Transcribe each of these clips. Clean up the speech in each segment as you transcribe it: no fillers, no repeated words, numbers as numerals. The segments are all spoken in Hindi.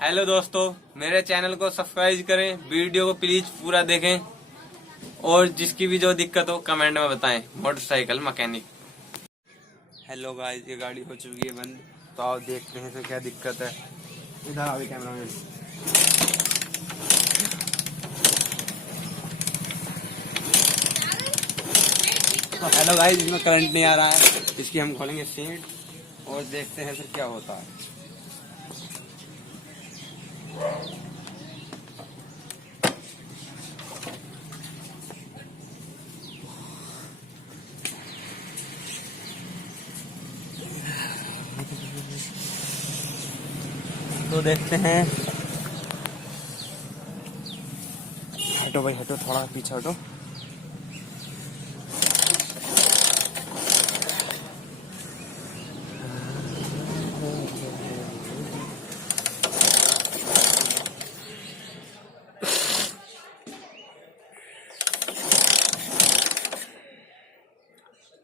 हेलो दोस्तों, मेरे चैनल को सब्सक्राइब करें, वीडियो को प्लीज पूरा देखें और जिसकी भी जो दिक्कत हो कमेंट में बताएं। Motorcycle mechanic. हेलो गाइस, ये गाड़ी हो चुकी है बंद, तो आओ देखते हैं तो क्या दिक्कत है। इधर आओ कैमरा मैन। तो हेलो गाइस, इसमें करंट नहीं आ रहा है, इसकी हम खोलेंगे सीट और देखते हैं फिर क्या होता है। तो देखते हैं। हटो भाई हटो, थोड़ा पीछे हटो।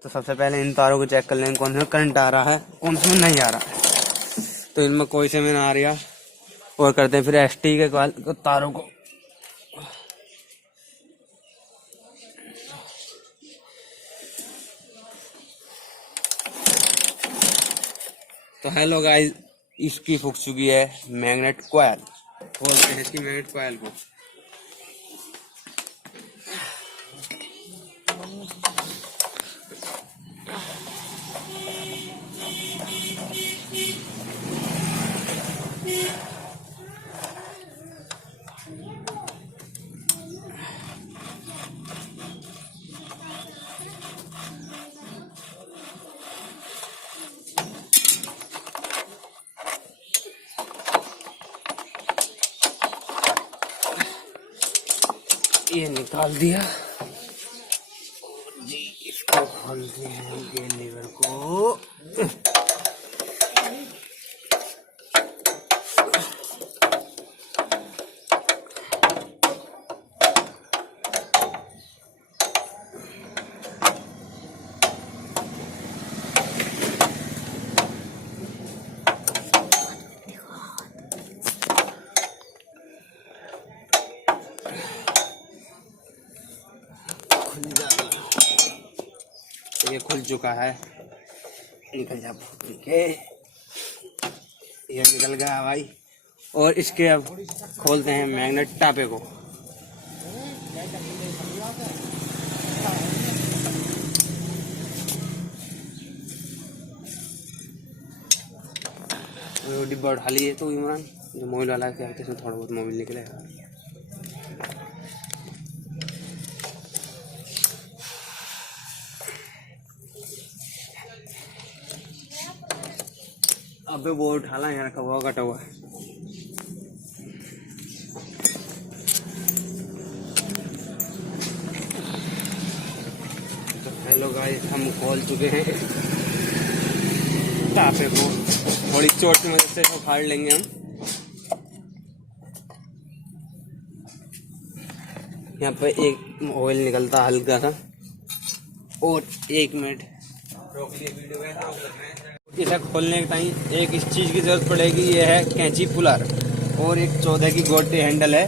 तो सबसे पहले इन तारों को चेक कर लेंगे, कौन सा करंट आ रहा है, कौन सा नहीं आ रहा है। तो इनमें कोई से में ना आ रहा, और करते हैं फिर एसटी के तारों को। तो हेलो गाइस, इसकी फूक चुकी है मैग्नेट कॉइल। खोलते हैं इसकी मैग्नेट कॉइल को। ये निकाल दिया जी, इसको खोलते हैं ये लीवर को। ये खुल चुका है, निकल जा के। ये निकल गया भाई। और इसके अब खोलते हैं मैग्नेट टापे को। डिब्बा उठा लिए तो इमरान, जो मोबाइल वाला क्या है, इसमें थोड़ा बहुत मोबाइल निकलेगा। अबे वो उठाला यहाँ का, वो कटा हुआ है। तो हेलो गाइस, हम खोल चुके हैं टापे को। थोड़ी चोट की मदद से इसको फाड़ लेंगे हम। यहाँ पे एक ऑयल निकलता हल्का सा। और 1 मिनट रोक लिए वीडियो में, रोक लेना है। इसे खोलने के टाइम एक इस चीज की जरूरत पड़ेगी, ये है कैंची पुलर। और एक 14 की गोटी हैंडल है,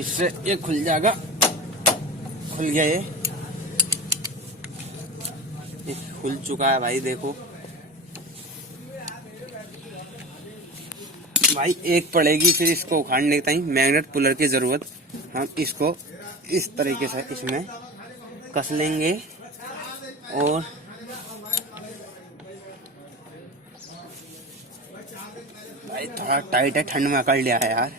इससे ये खुल जाएगा। खुल गया ये खुल चुका है भाई, देखो भाई। एक पड़ेगी फिर इसको उखाड़ने के टाइम मैग्नेट पुलर की जरूरत। हम इसको इस तरीके से इसमें कस लेंगे। और भाई थोड़ा टाइट है, ठंड में अकड़ लिया है यार।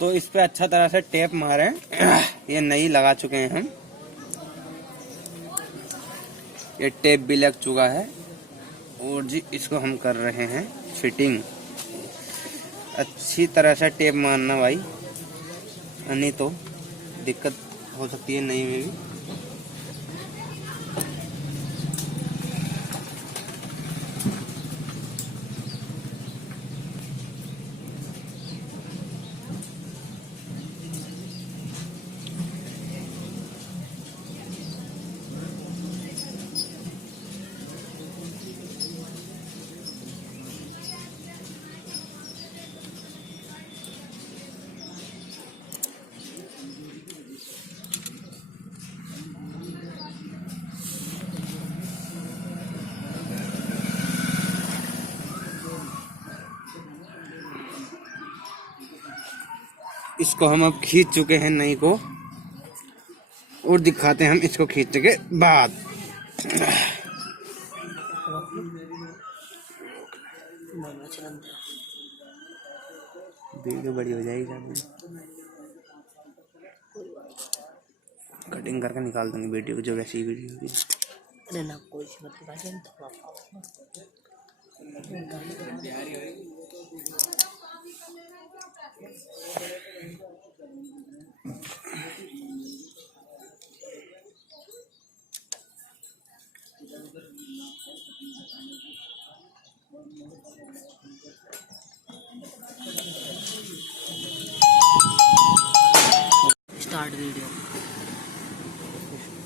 तो इस पे अच्छा तरह से टेप मारे। ये नई लगा चुके हैं हम, ये टेप भी लग चुका है। और जी इसको हम कर रहे हैं फिटिंग। अच्छी तरह से टेप मारना भाई, नहीं तो दिक्कत हो सकती है नई में भी। इसको हम अब खींच चुके हैं नई को, और दिखाते हैं हम इसको खींचने के बाद। वीडियो बड़ी हो जाएगी, कटिंग करके निकाल दूंगी वीडियो जो वैसी वीडियो होगी। अरे ना कोई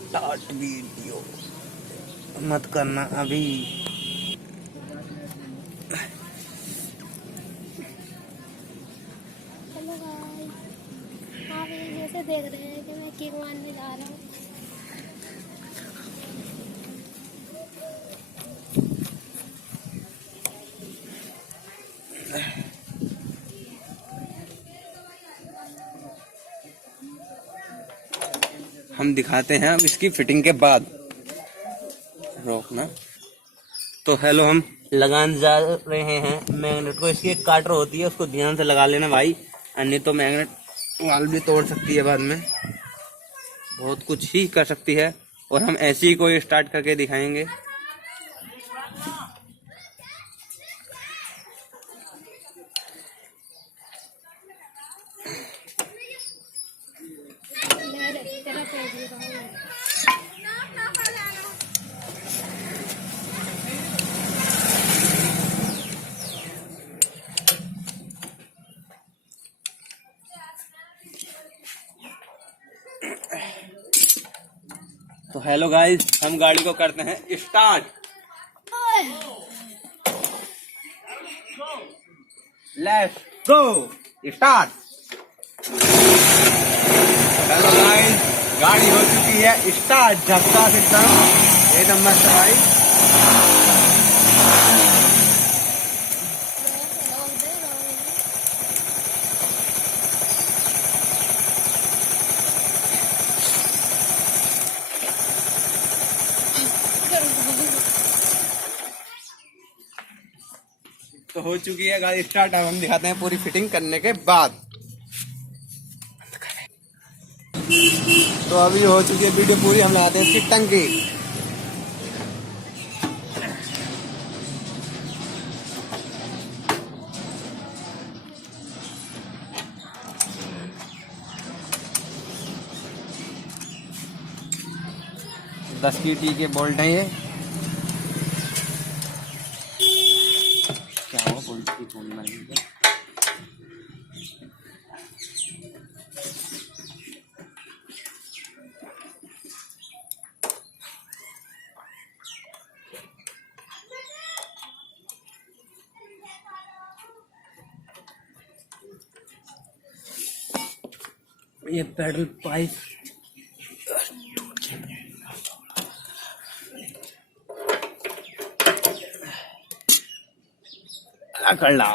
स्टार्ट वीडियो मत करना अभी। हेलो गाइस, आप ये जैसे देख रहे हैं कि मैं केक मारने जा रहा हूँ। हम दिखाते हैं अब इसकी फिटिंग के बाद। रोकना। तो हेलो, हम लगाने जा रहे हैं मैग्नेट को। इसकी एक काटर होती है, उसको ध्यान से लगा लेना भाई, अन्य तो मैग्नेट वाल भी तोड़ सकती है बाद में, बहुत कुछ ही कर सकती है। और हम ऐसे ही कोई स्टार्ट करके दिखाएंगे। तेरा पेज तो हेलो गाइस, हम गाड़ी को करते हैं start. Let's go start. Hello guys, गाड़ी हो चुकी है स्टार्ट, झटका एकदम मस्त भाई। तो हो चुकी है गाड़ी स्टार्ट। अब हम दिखाते हैं पूरी फिटिंग करने के बाद। तो अभी हो चुकी है वीडियो पूरी, हम लगाते हैं इसकी टंकी। दस की टी के बोल्ट है ये। क्या हुआ बोल्ट की फोन में? ये पेडल पाइप कर ला।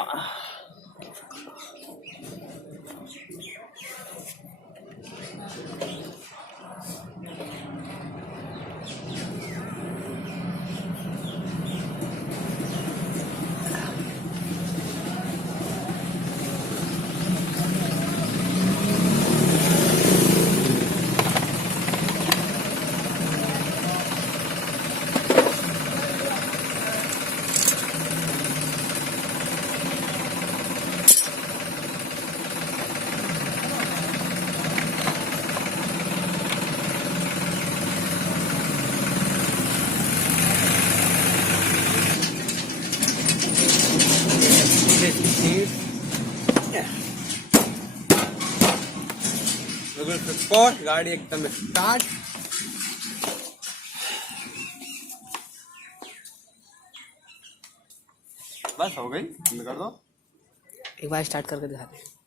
गाड़ी एकदम स्टार्ट। बस हो गई, बंद कर दो। एक बार स्टार्ट करके दिखाते हैं।